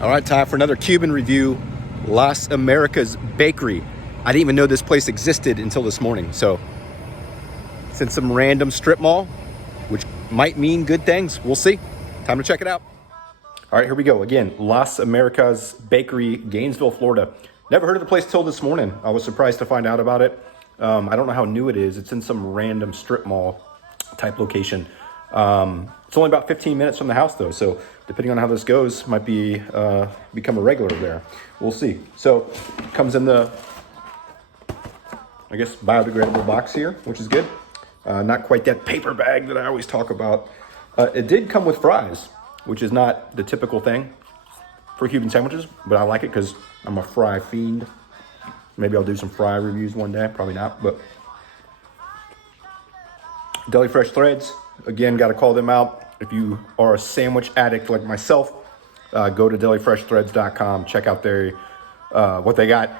All right, time for another Cuban review. Las Americas Bakery. I didn't even know this place existed until this morning. So it's in some random strip mall, which might mean good things. We'll see. Time to check it out. All right, here we go. Again, Las Americas Bakery, Gainesville, Florida. Never heard of the place till this morning. I was surprised to find out about it. I don't know how new it is. It's in some random strip mall type location. It's only about 15 minutes from the house though, so depending on how this goes, might be become a regular there. We'll see. So comes in the, I guess, biodegradable box here, which is good. Not quite that paper bag that I always talk about. It did come with fries, which is not the typical thing for Cuban sandwiches, but I like it because I'm a fry fiend. Maybe I'll do some fry reviews one day, probably not, but Deli Fresh Threads, again, got to call them out. If you are a sandwich addict like myself, go to delifreshthreads.com, check out their what they got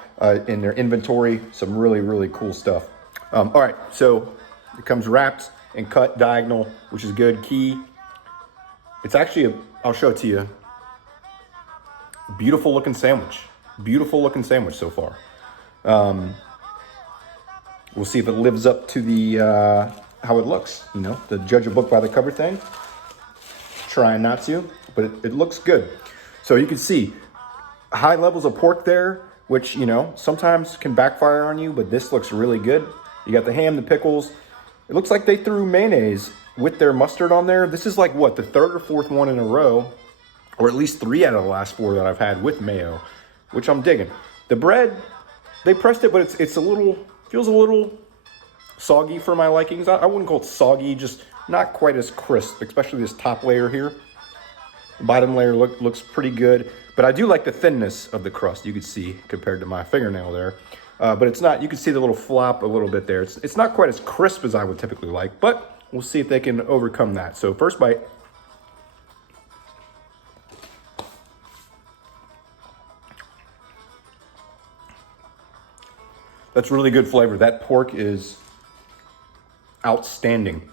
in their inventory, some really, really cool stuff. All right, so it comes wrapped and cut diagonal, which is good. Key. It's actually, I'll show it to you, beautiful looking sandwich. Beautiful looking sandwich so far. We'll see if it lives up to the how it looks, you know, the judge a book by the cover thing. Trying not to, but it looks good. So you can see high levels of pork there, which, you know, sometimes can backfire on you, but this looks really good. You got the ham, the pickles. It looks like they threw mayonnaise with their mustard on there. This is like what, the third or fourth one in a row, or at least 3 out of the last 4 that I've had with mayo, which I'm digging. The bread, they pressed it, but it's a little, feels a little soggy for my likings. I wouldn't call it soggy, just not quite as crisp, especially this top layer here. The bottom layer looks pretty good, but I do like the thinness of the crust. You could see compared to my fingernail there, but it's not. You can see the little flop a little bit there. It's not quite as crisp as I would typically like, but we'll see if they can overcome that. So first bite. That's really good flavor. That pork is outstanding.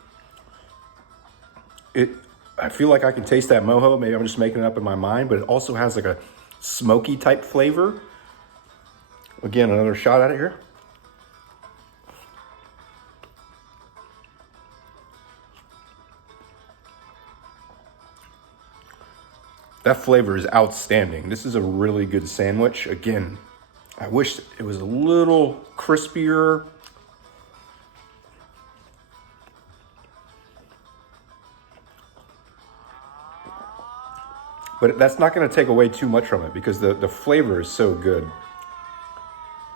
I feel like I can taste that mojo. Maybe I'm just making it up in my mind, but it also has like a smoky type flavor. Again, another shot at it here. That flavor is outstanding. This is a really good sandwich. Again, I wish it was a little crispier. But that's not going to take away too much from it because the flavor is so good.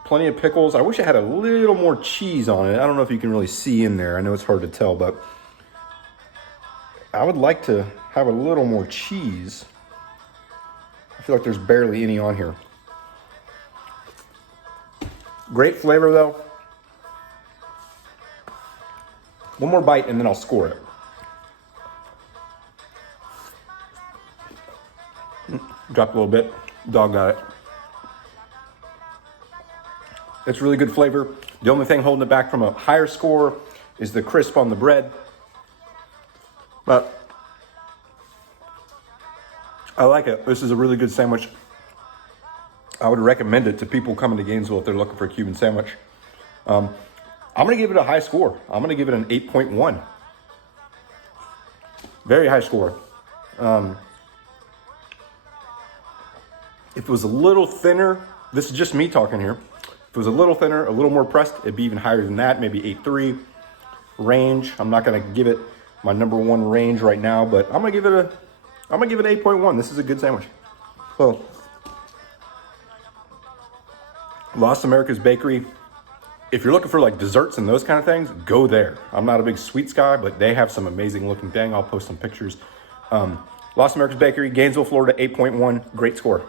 Plenty of pickles. I wish it had a little more cheese on it. I don't know if you can really see in there. I know it's hard to tell, but I would like to have a little more cheese. I feel like there's barely any on here. Great flavor though. One more bite and then I'll score it. Dropped a little bit. Dog got it. It's really good flavor. The only thing holding it back from a higher score is the crisp on the bread. But I like it. This is a really good sandwich. I would recommend it to people coming to Gainesville if they're looking for a Cuban sandwich. I'm going to give it a high score. I'm going to give it an 8.1. Very high score. If it was a little thinner, this is just me talking here. If it was a little thinner, a little more pressed, it'd be even higher than that, maybe 8.3 range. I'm not going to give it my number 1 range right now, but I'm going to give it 8.1. This is a good sandwich. So, Las Americas Bakery. If you're looking for like desserts and those kind of things, go there. I'm not a big sweets guy, but they have some amazing looking thing. I'll post some pictures. Las Americas Bakery, Gainesville, Florida, 8.1. Great score.